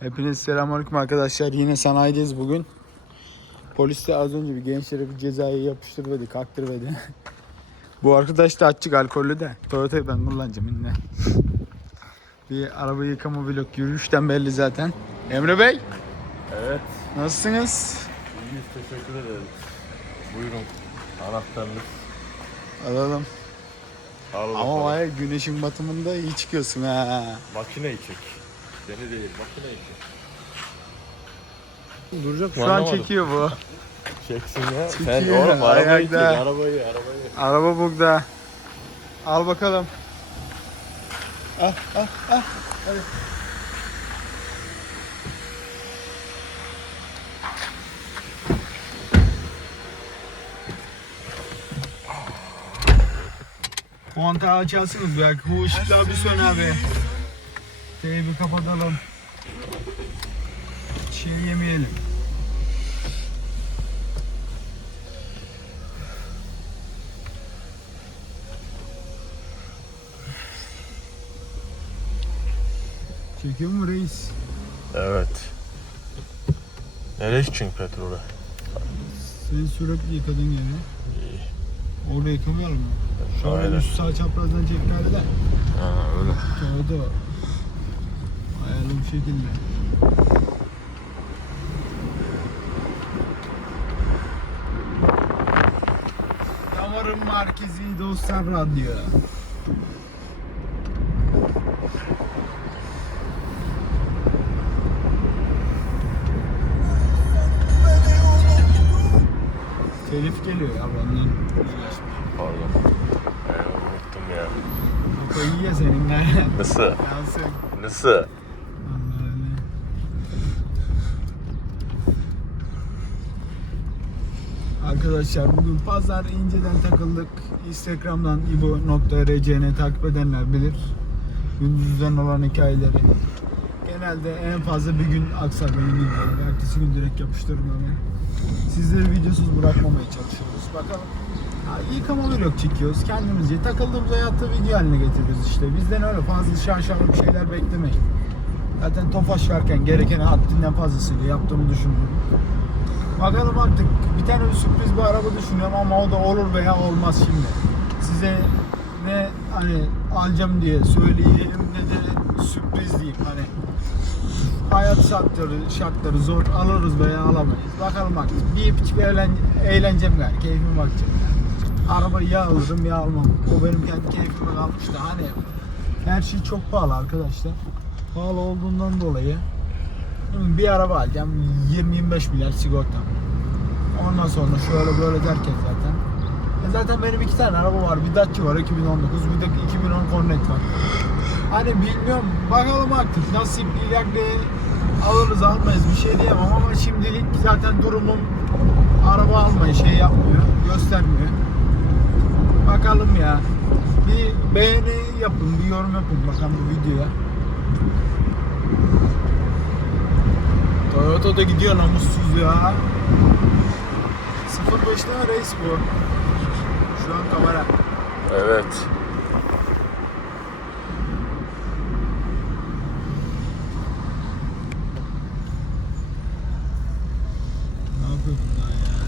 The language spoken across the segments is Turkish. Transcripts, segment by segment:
Hepiniz selamünaleyküm arkadaşlar. Yine sanayideyiz bugün. Polis de az önce bir gençlere bir cezayı yapıştırmadı, kaktırmadı. Bu arkadaş da açık alkollü de. Toyota'yı ben kullanacağım yine. bir araba yıkama vlog yürüyüşten belli zaten. Emre Bey, Evet. nasılsınız? İyiyiz teşekkür ederiz. Buyurun. Anahtarınız. Alalım. Al Ama vay güneşin batımında iyi çıkıyorsun ha. Makineyi çek. Seni değil makineyi çek. Duracak şu an çekiyor bu. Çeksin ya. Çekiyor, Sen oğlum arabayı çek. Arabayı arabayı. Araba burada. Al bakalım. Al al al. Hadi. Kontağı açarsınız belki. Bu ışıklar bir sön abi. Teybi kapatalım. Şey yemeyelim. Çekiyor mu reis? Evet. Nereye için petrolü? Sen sürekli yıkadın gene. İyi. Orada yıkamayalım mı? Şöyle Aynen. üst sağ çaprazdan çek gari de. Ha öyle. Doğru. Ayarlı bir şekilde. Damarın merkezi Dostlar Radyo. Telif geliyor ya benden. Pardon. Ben unuttum ya. Kafayı iyi ya seninle. Nasıl? Yansın. Nasıl? Vallahi öyle. Arkadaşlar bugün pazar inceden takıldık. Instagram'dan ibo.rcn takip edenler bilir. Gündüzden olan hikayeleri. Genelde en fazla bir gün aksar benim videom. Ertesi gün direkt yapıştırırım hemen. Sizleri videosuz bırakmamaya çalışıyoruz. Bakalım. Ha, yıkama vlog çekiyoruz. Kendimizce takıldığımız hayatı video haline getiriyoruz işte. Bizden öyle fazla şaşalı şeyler beklemeyin. Zaten Tofaş varken gerekeni haddinden fazlasıyla yaptığımı düşünüyorum. Bakalım artık bir tane bir sürpriz bir araba düşünüyorum ama o da olur veya olmaz şimdi. Size ne hani alacağım diye söyleyeyim ne de sürpriz diyeyim hani. Hayat şartları, şartları zor alırız veya alamayız. Bakalım artık bir bir eğlen, eğleneceğim gari, keyfime bakacağım. Arabayı ya alırım ya almam. O benim kendi keyfime kalmış da hani her şey çok pahalı arkadaşlar. Pahalı olduğundan dolayı bir araba alacağım 20-25 milyar sigorta. Ondan sonra şöyle böyle derken zaten. E zaten benim iki tane araba var. Bir Dacia var 2019, bir de 2010 Cornet var. Hani bilmiyorum bakalım artık nasip ileride alırız almayız bir şey diyemem ama şimdilik zaten durumum araba almayı şey yapmıyor, göstermiyor. Bakalım ya. Bir beğeni yapın, bir yorum yapın bakalım bu videoya. Toyota da gidiyor namussuz ya. 05'te reis bu. Şu an kamera. Evet. Ne yapıyordun daha ya?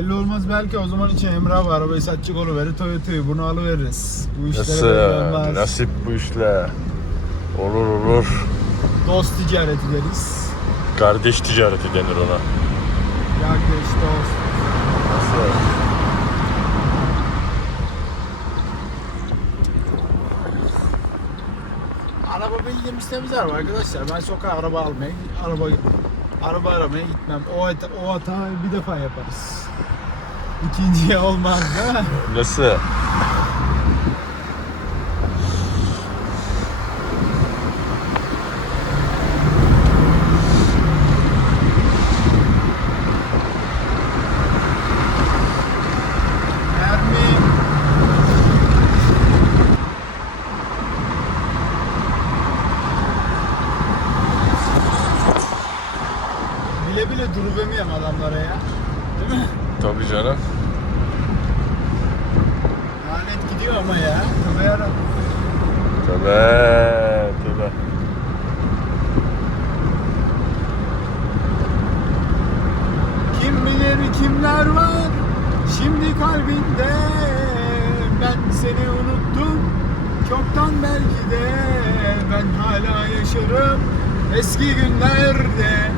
Belli olmaz belki o zaman için Emre abi arabayı satacak verir Toyota'yı bunu alıveririz. Bu işlere belli olmaz. Nasıl? Nasip bu işler. Olur olur. Dost ticareti deriz. Kardeş ticareti denir ona. Kardeş, dost. Nasıl? Araba bildiğimiz temiz araba arkadaşlar. Ben sokağa araba almaya, araba araba aramaya gitmem. O hata, o hatayı bir defa yaparız. 今天我满了，是。Çoktan belki de Ben hala yaşarım. Eski günlerde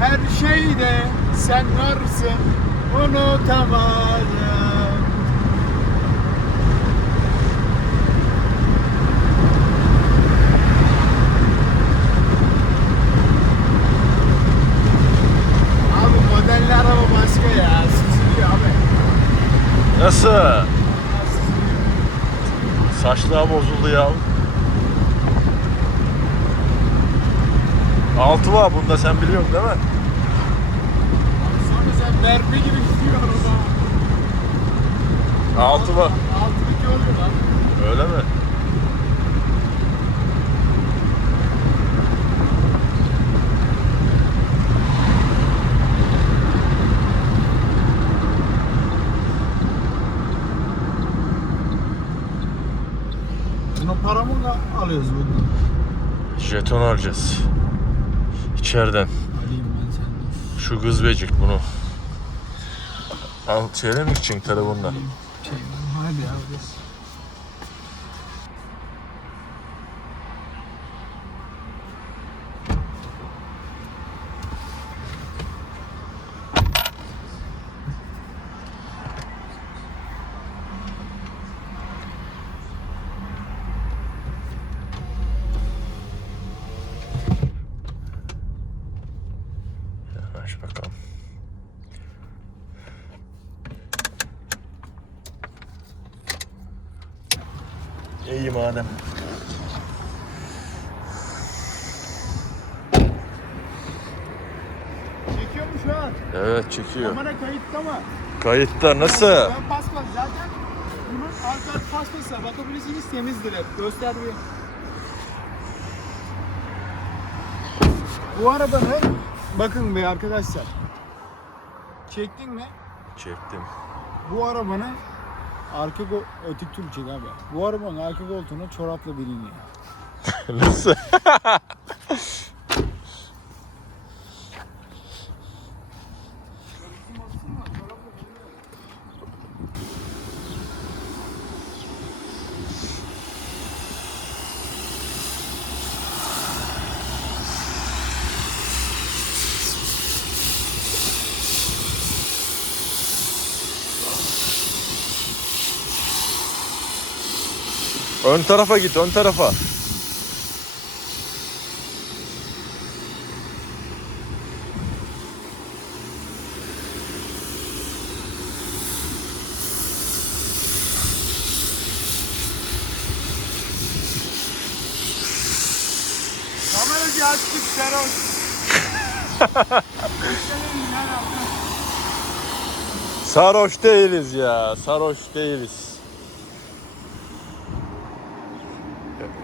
Her şeyde sen varsın unutamadım. Abi modelli araba başka ya süzülüyor abi. Nasıl? Saçlığa bozuldu ya. Altı var bunda sen biliyorsun değil mi? Sonra sen berbe gibi gidiyor araba. Altı var. Altındaki oluyor lan. Öyle mi? Buna para mı da alıyoruz bugün? Jeton alacağız. İçeriden. Alayım ben senden. Şu kız becik bunu. Al şeyle mi gideceksin telefonla? Şey, hadi abi. Aç bakalım. İyi madem. Çekiyor mu şu an? Evet çekiyor. Kamera kayıtta mı? Kayıtta nasıl? Ben paspas zaten bunun alt paspasa bakabilirsiniz temizdir hep. Göster bir. Bu arabanın bakın be arkadaşlar. Çektin mi? Çektim. Bu arabanın arka go ötük tür çek abi. Bu arabanın arka koltuğuna çorapla biliniyor. nasıl? Ön tarafa git, ön tarafa. Kameracı açtık Serol. Sarhoş değiliz ya, sarhoş değiliz.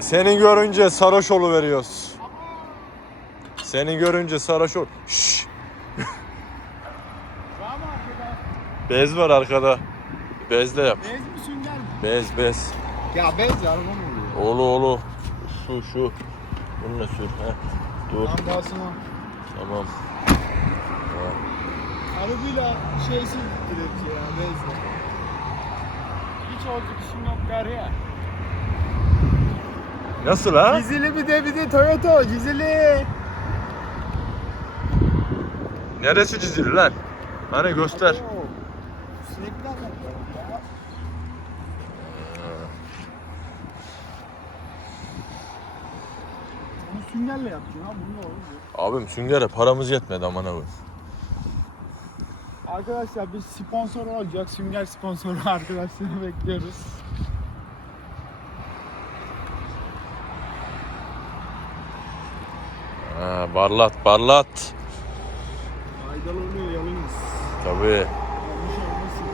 Seni görünce sarhoş veriyoruz. Seni görünce sarhoş ol. Şşş, bez var arkada. Bezle yap. Bez mi sünger mi? Bez bez. Ya bez araba mı oluyor? Olu olu. Şu şu. Bununla sür. Heh. Dur. Lambasına. Tamam. Arabayla şeysiz direkt ya bezle. Hiç olacak işim yok der ya. Nasıl ha? Cizili bir de bir de Toyota cizili. Neresi çizili lan? Hani göster. Bunu süngerle yapacaksın ha bununla olur. Abim süngere paramız yetmedi aman abi. Arkadaşlar bir sponsor olacak. Sünger sponsoru arkadaşları bekliyoruz. Ha, barlat barlat. Faydalı oluyor yalnız. Tabii. Yanlış olmasın.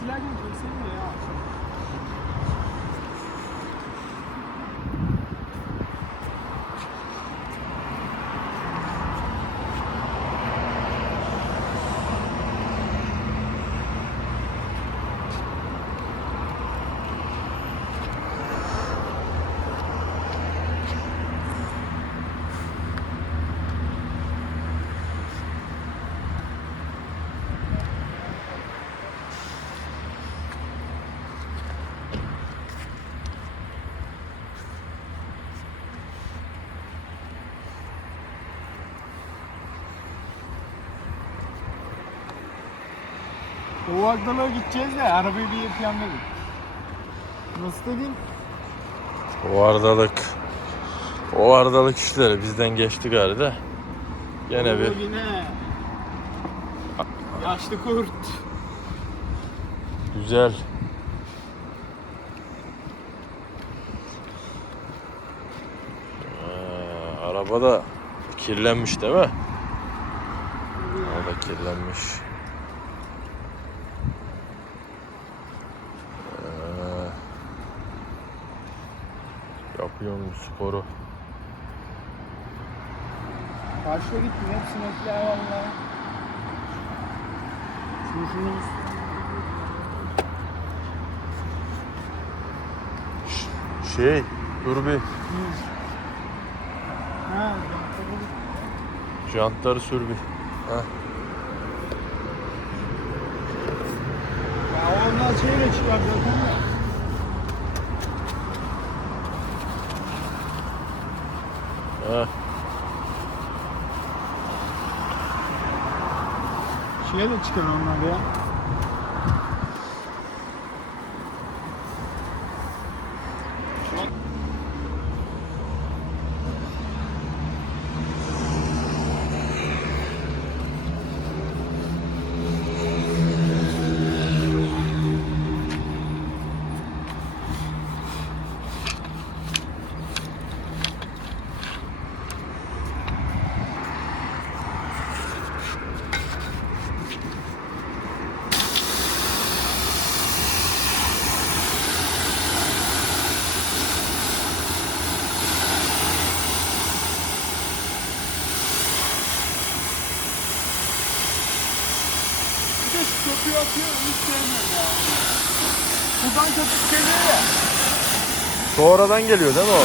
giderken çeksene ya. O Agdal'a gideceğiz de arabayı bir dedik. Nasıl dedin? O ardalık. O ardalık işleri bizden geçti gari de. Gene bir Yine. Yaşlı kurt. güzel. Ee, araba da kirlenmiş değil mi? O da kirlenmiş. Ee, yapıyorum sporu. Karşıya gittim hep sinekler valla. Şunu şunu Şey, dur bir Ha, jantları sür bir. Heh. ya ondan şeyle çıkar zaten de. Heh. Şeye de çıkar onlar ya. Atıyor hiç sevmiyorum ya. Buradan köpük geliyor ya. Sonradan geliyor değil mi o?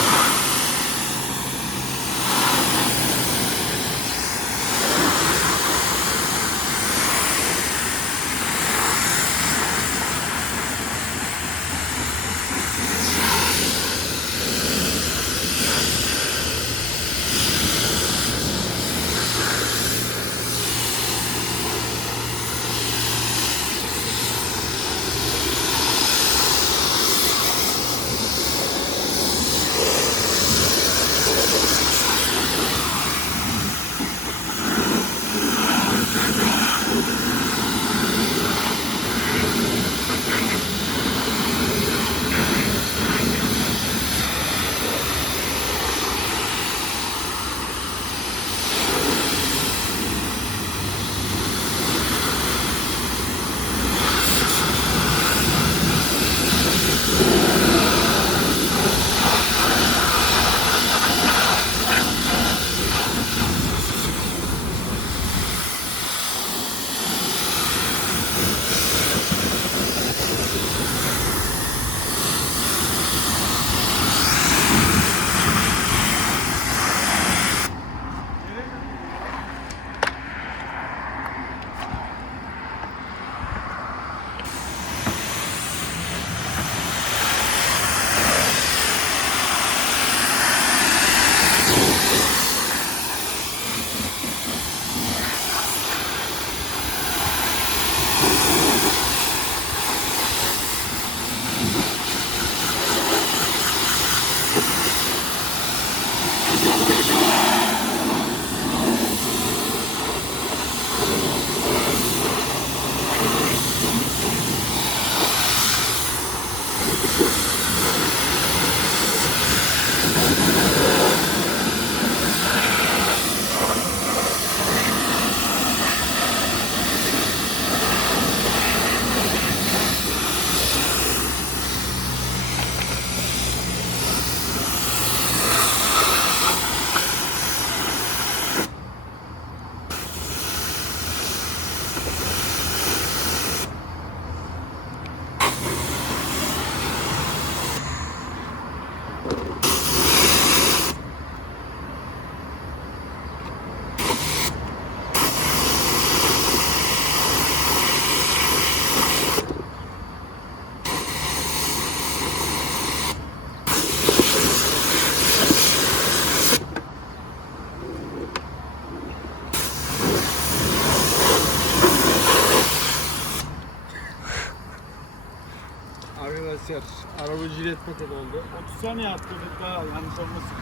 Paket oldu. 30 saniye attırdık daha yanlış olmasın.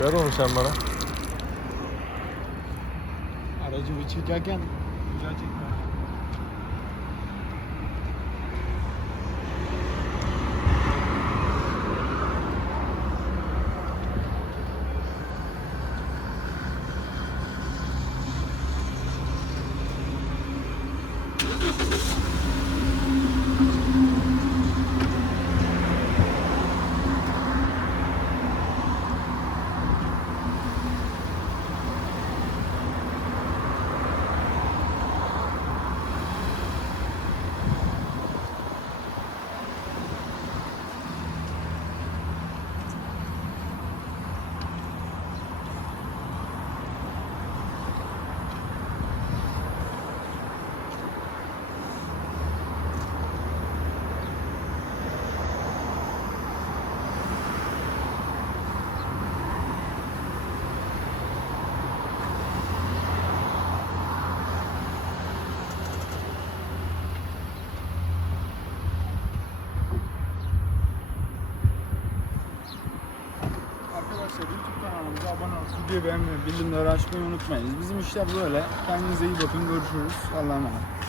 Ver onu sen bana. Aracı bir çekerken güzel çekme. Arkadaşlar YouTube kanalımıza abone olup videoyu beğenmeyi, bildirimleri açmayı unutmayın. Bizim işler böyle. Kendinize iyi bakın. Görüşürüz. Allah'a emanet.